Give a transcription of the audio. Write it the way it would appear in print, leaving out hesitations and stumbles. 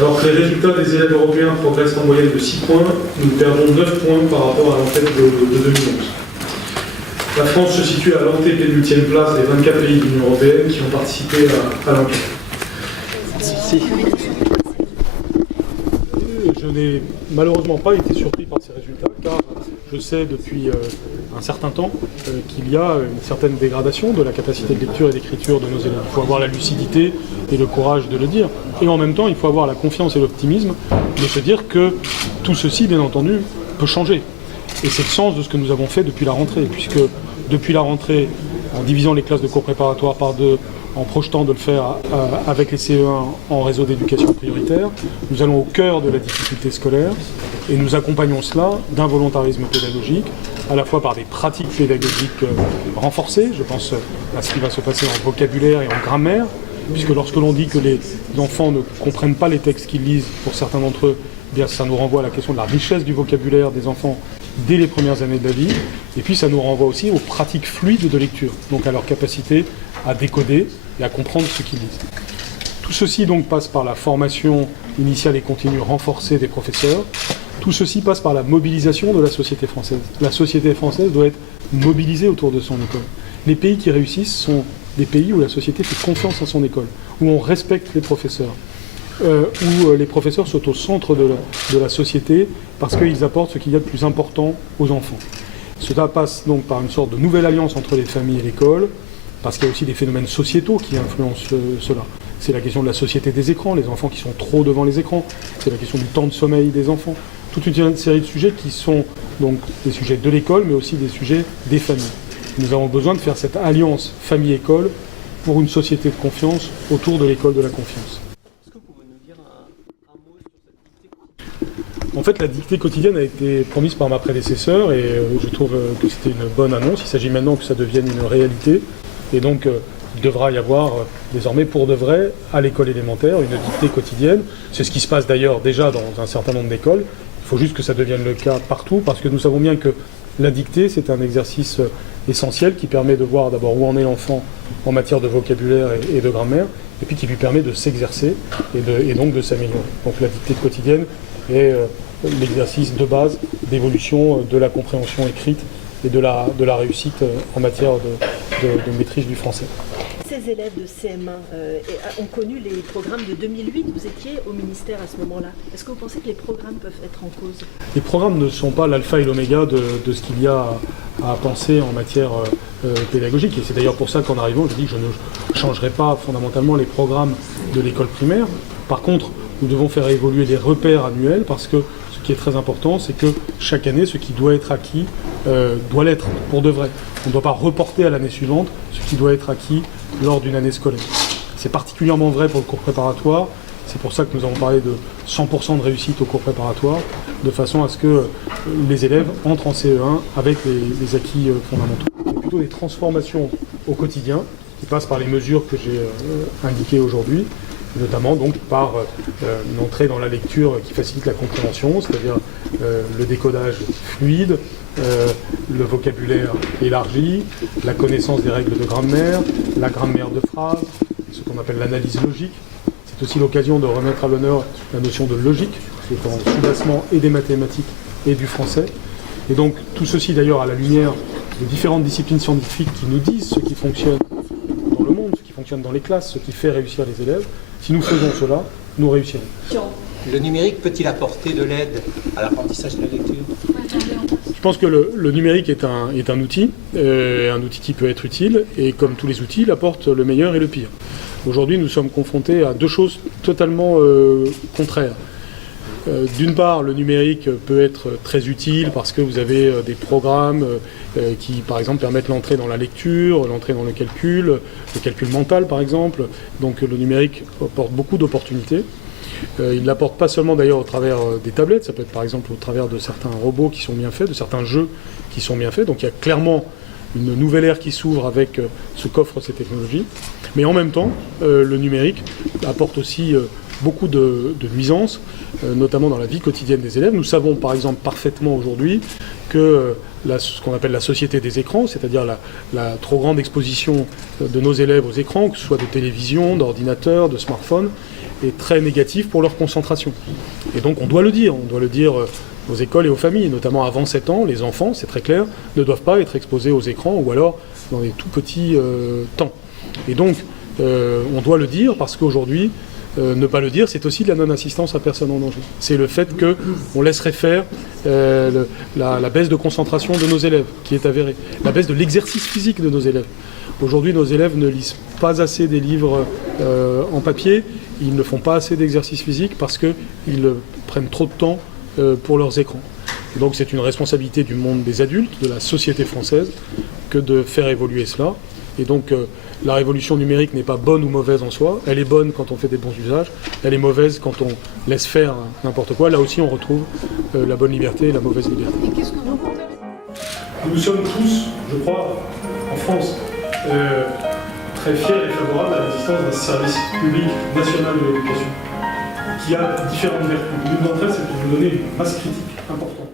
Alors que les résultats des élèves européens progressent en moyenne de 6 points, nous perdons 9 points par rapport à l'enquête de 2011. La France se situe à l'antépénultième place des 24 pays de l'Union européenne qui ont participé à l'enquête. Merci. Je n'ai malheureusement pas été surpris par ces résultats, car je sais depuis un certain temps qu'il y a une certaine dégradation de la capacité de lecture et d'écriture de nos élèves. Il faut avoir la lucidité et le courage de le dire. Et en même temps, il faut avoir la confiance et l'optimisme de se dire que tout ceci, bien entendu, peut changer. Et c'est le sens de ce que nous avons fait depuis la rentrée, puisque depuis la rentrée, en divisant les classes de cours préparatoires par 2, en projetant de le faire avec les CE1 en réseau d'éducation prioritaire, nous allons au cœur de la difficulté scolaire et nous accompagnons cela d'un volontarisme pédagogique, à la fois par des pratiques pédagogiques renforcées, je pense à ce qui va se passer en vocabulaire et en grammaire, puisque lorsque l'on dit que les enfants ne comprennent pas les textes qu'ils lisent, pour certains d'entre eux, eh bien ça nous renvoie à la question de la richesse du vocabulaire des enfants dès les premières années de la vie, et puis ça nous renvoie aussi aux pratiques fluides de lecture, donc à leur capacité à décoder et à comprendre ce qu'ils lisent. Tout ceci donc passe par la formation initiale et continue renforcée des professeurs. Tout ceci passe par la mobilisation de la société française. La société française doit être mobilisée autour de son école. Les pays qui réussissent sont des pays où la société fait confiance à son école, où on respecte les professeurs, où les professeurs sont au centre de la société parce qu'ils apportent ce qu'il y a de plus important aux enfants. Cela passe donc par une sorte de nouvelle alliance entre les familles et l'école, parce qu'il y a aussi des phénomènes sociétaux qui influencent cela. C'est la question de la société des écrans, les enfants qui sont trop devant les écrans, c'est la question du temps de sommeil des enfants, toute une série de sujets qui sont donc des sujets de l'école, mais aussi des sujets des familles. Nous avons besoin de faire cette alliance famille-école pour une société de confiance autour de l'école de la confiance. Est-ce que vous pouvez nous dire un mot sur cette dictée? En fait, la dictée quotidienne a été promise par ma prédécesseur et je trouve que c'était une bonne annonce. Il s'agit maintenant que ça devienne une réalité. Et donc, il devra y avoir désormais pour de vrai, à l'école élémentaire, une dictée quotidienne. C'est ce qui se passe d'ailleurs déjà dans un certain nombre d'écoles. Il faut juste que ça devienne le cas partout, parce que nous savons bien que la dictée, c'est un exercice essentiel qui permet de voir d'abord où en est l'enfant en matière de vocabulaire et de grammaire, et puis qui lui permet de s'exercer et donc de s'améliorer. Donc la dictée quotidienne est l'exercice de base d'évolution de la compréhension écrite et de la réussite en matière de maîtrise du français. Ces élèves de CM1 ont connu les programmes de 2008. Vous étiez au ministère à ce moment-là. Est-ce que vous pensez que les programmes peuvent être en cause? Les programmes ne sont pas l'alpha et l'oméga de ce qu'il y a à penser en matière pédagogique. Et c'est d'ailleurs pour ça qu'en arrivant, je dis que je ne changerai pas fondamentalement les programmes de l'école primaire. Par contre, nous devons faire évoluer les repères annuels parce que ce qui est très important, c'est que chaque année, ce qui doit être acquis doit l'être pour de vrai. On ne doit pas reporter à l'année suivante ce qui doit être acquis lors d'une année scolaire. C'est particulièrement vrai pour le cours préparatoire. C'est pour ça que nous avons parlé de 100% de réussite au cours préparatoire, de façon à ce que les élèves entrent en CE1 avec les acquis fondamentaux. C'est plutôt des transformations au quotidien qui passent par les mesures que j'ai indiquées aujourd'hui, notamment donc par une entrée dans la lecture qui facilite la compréhension, c'est-à-dire le décodage fluide, le vocabulaire élargi, la connaissance des règles de grammaire, la grammaire de phrase, ce qu'on appelle l'analyse logique. C'est aussi l'occasion de remettre à l'honneur la notion de logique, qui est en soubassement et des mathématiques et du français. Et donc tout ceci d'ailleurs à la lumière de différentes disciplines scientifiques qui nous disent ce qui fonctionne dans le monde, ce qui fonctionne dans les classes, ce qui fait réussir les élèves. Si nous faisons cela, nous réussirons. Le numérique peut-il apporter de l'aide à l'apprentissage de la lecture? Je pense que le numérique est un outil qui peut être utile, et comme tous les outils, il apporte le meilleur et le pire. Aujourd'hui, nous sommes confrontés à deux choses totalement contraires. D'une part, le numérique peut être très utile parce que vous avez des programmes qui, par exemple, permettent l'entrée dans la lecture, l'entrée dans le calcul mental, par exemple. Donc le numérique apporte beaucoup d'opportunités. Il l'apporte pas seulement d'ailleurs au travers des tablettes, ça peut être par exemple au travers de certains robots qui sont bien faits, de certains jeux qui sont bien faits. Donc il y a clairement une nouvelle ère qui s'ouvre avec ce qu'offrent ces technologies. Mais en même temps, le numérique apporte aussi beaucoup de nuisances, notamment dans la vie quotidienne des élèves. Nous savons par exemple parfaitement aujourd'hui que ce qu'on appelle la société des écrans, c'est-à-dire la trop grande exposition de nos élèves aux écrans, que ce soit de télévision, d'ordinateur, de smartphone, est très négatif pour leur concentration. Et donc on doit le dire aux écoles et aux familles, notamment avant 7 ans, les enfants, c'est très clair, ne doivent pas être exposés aux écrans ou alors dans des tout petits temps. Et donc on doit le dire parce qu'aujourd'hui, ne pas le dire, c'est aussi de la non-assistance à personne en danger. C'est le fait qu'on laisserait faire la baisse de concentration de nos élèves, qui est avérée, la baisse de l'exercice physique de nos élèves. Aujourd'hui, nos élèves ne lisent pas assez des livres en papier, ils ne font pas assez d'exercice physique parce qu'ils prennent trop de temps pour leurs écrans. Et donc c'est une responsabilité du monde des adultes, de la société française, que de faire évoluer cela. Et donc la révolution numérique n'est pas bonne ou mauvaise en soi, elle est bonne quand on fait des bons usages, elle est mauvaise quand on laisse faire n'importe quoi. Là aussi on retrouve la bonne liberté et la mauvaise liberté. Et qu'est-ce que vous pensez ? Nous sommes tous, je crois, en France, très fiers et favorables à l'existence d'un service public national de l'éducation qui a différentes vertus. L'une d'entre elles, c'est de vous donner une masse critique importante.